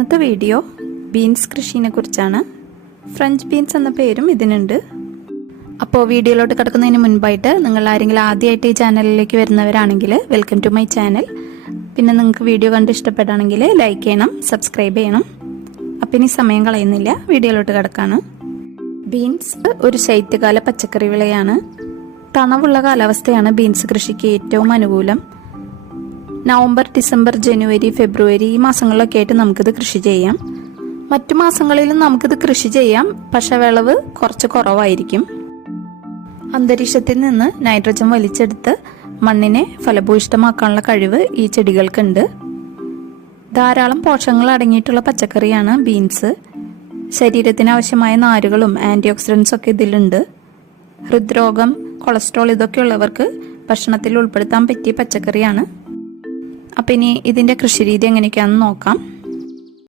ഇന്നത്തെ video beans കൃഷിനെ കുറിച്ചാണ് French beans എന്ന പേരും ഇതിനുണ്ട്. അപ്പോൾ വീഡിയോയിലോട്ട് കിടക്കുന്നതിന് മുൻപായിട്ട് നിങ്ങൾ ആരെങ്കിലും ആദ്യമായിട്ട് ഈ ചാനലിലേക്ക് വരുന്നവരാണെങ്കിൽ വെൽക്കം ടു മൈ ചാനൽ പിന്നെ നിങ്ങൾക്ക് വീഡിയോ കണ്ട് ഇഷ്ടപ്പെടുകയാണെങ്കിൽ ലൈക്ക് ചെയ്യണം സബ്സ്ക്രൈബ് ചെയ്യണം. അപ്പം ഇനി സമയം കളയുന്നില്ല വീഡിയോയിലോട്ട് കിടക്കാണ്. ബീൻസ് ഒരു ശൈത്യകാല പച്ചക്കറി വിളയാണ്. തണവുള്ള കാലാവസ്ഥയാണ് ബീൻസ് കൃഷിക്ക് ഏറ്റവും അനുകൂലം. നവംബർ ഡിസംബർ ജനുവരി ഫെബ്രുവരി ഈ മാസങ്ങളിലൊക്കെ ആയിട്ട് നമുക്കിത് കൃഷി ചെയ്യാം. മറ്റു മാസങ്ങളിലും നമുക്കിത് കൃഷി ചെയ്യാം. പക്ഷെ വിളവ് കുറച്ച് കുറവായിരിക്കും. അന്തരീക്ഷത്തിൽ നിന്ന് നൈട്രജൻ വലിച്ചെടുത്ത് മണ്ണിനെ ഫലഭൂയിഷ്ടമാക്കാനുള്ള കഴിവ് ഈ ചെടികൾക്കുണ്ട്. ധാരാളം പോഷകങ്ങൾ അടങ്ങിയിട്ടുള്ള പച്ചക്കറിയാണ് ബീൻസ്. ശരീരത്തിന് ആവശ്യമായ നാരുകളും ആന്റി ഓക്സിഡൻസും ഒക്കെ ഇതിലുണ്ട്. ഹൃദ്രോഗം കൊളസ്ട്രോൾ ഇതൊക്കെ ഉള്ളവർക്ക് ഭക്ഷണത്തിൽ ഉൾപ്പെടുത്താൻ പറ്റിയ പച്ചക്കറിയാണ്. അപ്പം ഇനി ഇതിന്റെ കൃഷിരീതി എങ്ങനെയൊക്കെയാണെന്ന് നോക്കാം.